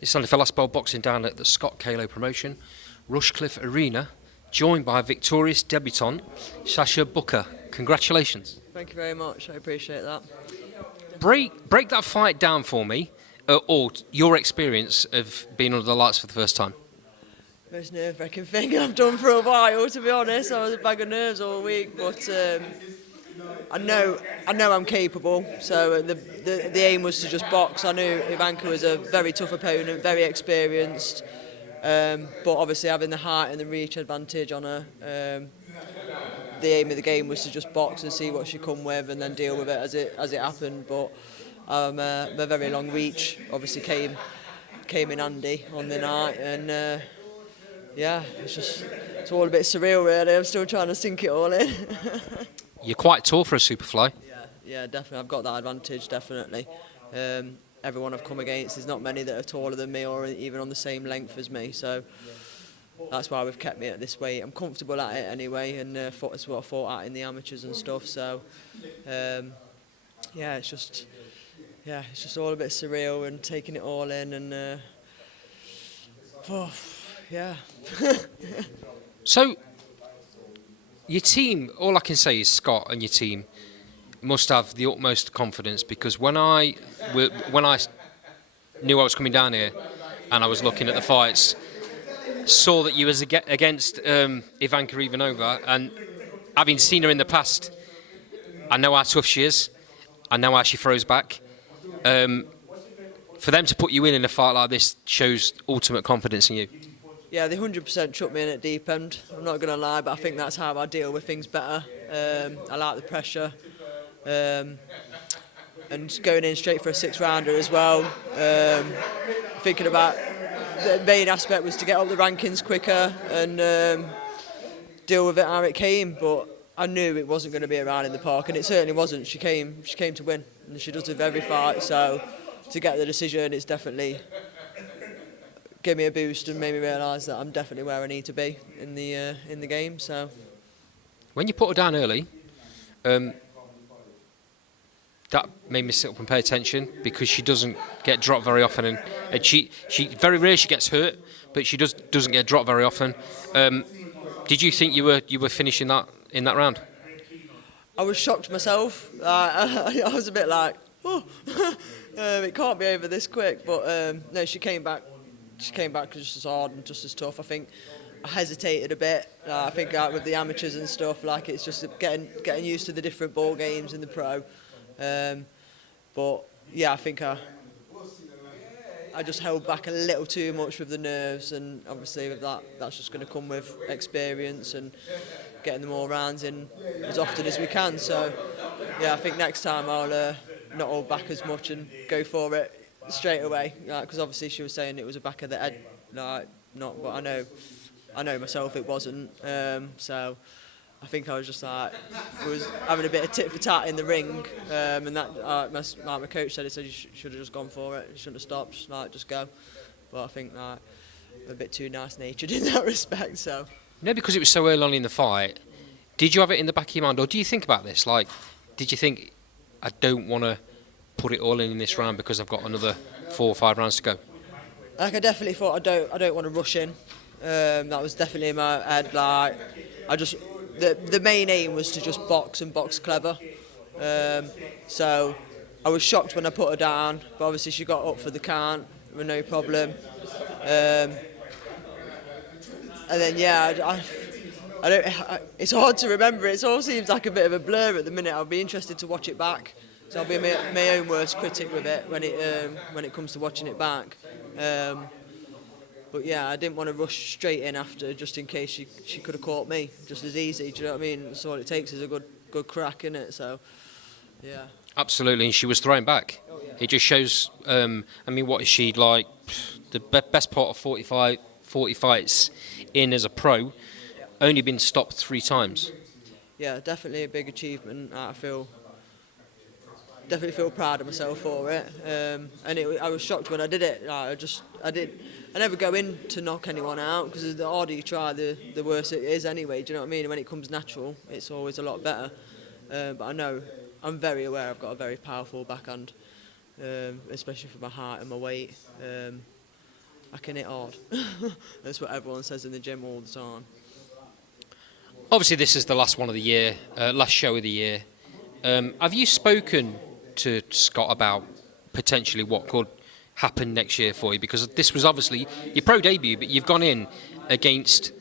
It's Sunday for Last Bowl Boxing down at the Scott Kalo promotion, Rushcliffe Arena, joined by victorious debutant Sasha Booker. Congratulations. Thank you very much. I appreciate that. Break that fight down for me, or your experience of being under the lights for the first time. Most nerve-wracking thing I've done for a while, to be honest. I was a bag of nerves all week, but I know I'm capable. So the aim was to just box. I knew Ivanka was a very tough opponent, very experienced, but obviously having the height and the reach advantage on her. The aim of the game was to just box and see what she come with, and then deal with it as it happened. But my very long reach obviously came in handy on the night, and yeah, it's all a bit surreal really. I'm still trying to sink it all in. You're quite tall for a superfly. Yeah, definitely. I've got that advantage, definitely. Everyone I've come against, there's not many that are taller than me or even on the same length as me. So that's why we've kept me at this weight. I'm comfortable at it anyway, and it's what I fought at in the amateurs and stuff. So yeah, it's just all a bit surreal and taking it all in, and yeah. So, your team, all I can say is Scott and your team must have the utmost confidence, because when I knew I was coming down here and I was looking at the fights, saw that you was against Ivanka Ivanova, and having seen her in the past, I know how tough she is, I know how she throws back. For them to put you in a fight like this shows ultimate confidence in you. Yeah, they 100% chucked me in at deep end. I'm not going to lie, but I think that's how I deal with things better. I like the pressure. And going in straight for a six-rounder as well. Thinking about the main aspect was to get up the rankings quicker and deal with it how it came. But I knew it wasn't going to be a round in the park, and it certainly wasn't. She came to win, and she does with every fight. So to get the decision, it's definitely gave me a boost and made me realise that I'm definitely where I need to be in the game. So when you put her down early, that made me sit up and pay attention, because she doesn't get dropped very often, and she very rarely she gets hurt, but she doesn't get dropped very often. Did you think you were finishing that in that round? I was shocked myself. I was a bit like, oh, it can't be over this quick. But no, she came back. She came back just as hard and just as tough. I think I hesitated a bit. I think with the amateurs and stuff, like it's just getting used to the different ball games in the pro. But yeah, I think I just held back a little too much with the nerves, and obviously with that's just going to come with experience and getting the more rounds in as often as we can. So yeah, I think next time I'll not hold back as much and go for it straight away, because obviously she was saying it was a back of the head, but I know myself it wasn't. So I think I was just like, was having a bit of tit for tat in the ring, and that like my coach said, you should have just gone for it, you shouldn't have stopped, just go. But I think I'm a bit too nice natured in that respect. So no, because it was so early on in the fight. Did you have it in the back of your mind, or do you think about this? Like, did you think, I don't want to put it all in this round because I've got another 4 or 5 rounds to go? Like, I definitely thought I don't want to rush in. That was definitely in my head. Like, the main aim was to just box and box clever. So I was shocked when I put her down, but obviously she got up for the count with no problem. And then yeah, I don't. It's hard to remember. It all seems like a bit of a blur at the minute. I'll be interested to watch it back. So I'll be my own worst critic with it when it comes to watching it back. But yeah, I didn't want to rush straight in after, just in case she could have caught me just as easy. Do you know what I mean? So all it takes is a good crack, in it. So yeah. Absolutely, and she was throwing back. Oh, yeah. It just shows. I mean, what is she like? The best part of 40 fights in as a pro, only been stopped 3 times. Yeah, definitely a big achievement. I definitely feel proud of myself for it. And I was shocked when I did it. I never go in to knock anyone out, because the harder you try, the worse it is anyway. Do you know what I mean? And when it comes natural, it's always a lot better. But I know, I'm very aware I've got a very powerful backhand, especially for my height and my weight. I can hit hard. That's what everyone says in the gym all the time. Obviously, this is the last one of the year, last show of the year. Have you spoken to Scott about potentially what could happen next year for you? Because this was obviously your pro debut, but you've gone in against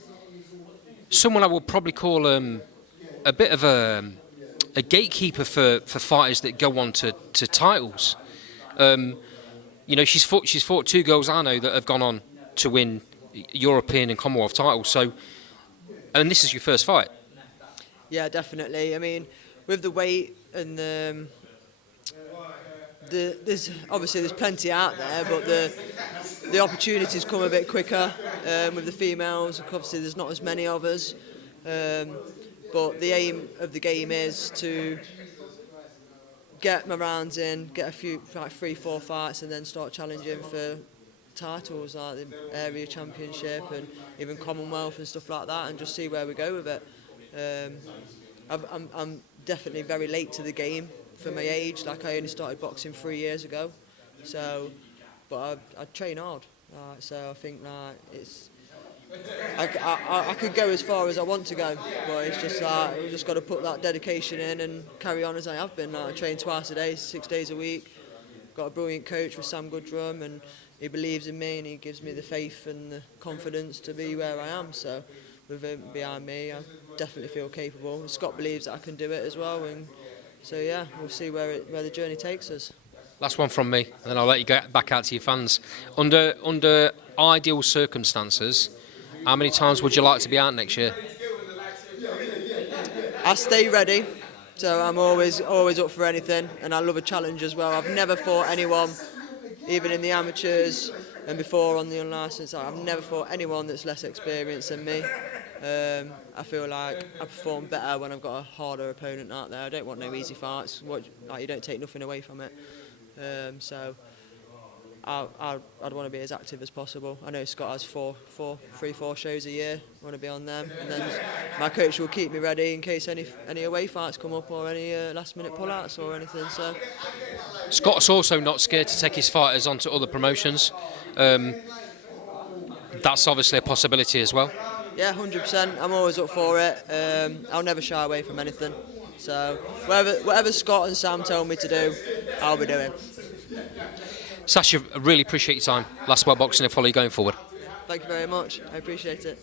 someone I would probably call a bit of a gatekeeper for fighters that go on to titles. You know, she's fought 2 girls I know that have gone on to win European and Commonwealth titles. So, and this is your first fight. Yeah, definitely. I mean, with the weight and there's plenty out there, but the opportunities come a bit quicker with the females. Obviously, there's not as many of us, but the aim of the game is to get my rounds in, get a few, like 3-4 fights, and then start challenging for titles like the area championship and even Commonwealth and stuff like that, and just see where we go with it. I'm definitely very late to the game for my age. Like, I only started boxing 3 years ago, so but I train hard. So I think it's I could go as far as I want to go, but it's just we've just got to put that dedication in and carry on as I have been. I train twice a day, 6 days a week. Got a brilliant coach with Sam Goodrum, and he believes in me and he gives me the faith and the confidence to be where I am. So with him behind me, I definitely feel capable. Scott believes that I can do it as well, and so yeah, we'll see where the journey takes us. Last one from me, and then I'll let you get back out to your fans. Under ideal circumstances, how many times would you like to be out next year? I stay ready, so I'm always up for anything, and I love a challenge as well. I've never fought anyone, even in the amateurs and before on the unlicensed. I've never fought anyone that's less experienced than me. I feel like I perform better when I've got a harder opponent out there. I don't want no easy fights. You don't take nothing away from it. So I'd want to be as active as possible. I know Scott has 3-4 shows a year. I want to be on them, and then my coach will keep me ready in case any away fights come up or any last-minute pullouts or anything. So Scott's also not scared to take his fighters onto other promotions. That's obviously a possibility as well. Yeah, 100%. I'm always up for it. I'll never shy away from anything. So whatever Scott and Sam tell me to do, I'll be doing. Sasha, I really appreciate your time. Last World Boxing and follow you going forward. Thank you very much. I appreciate it.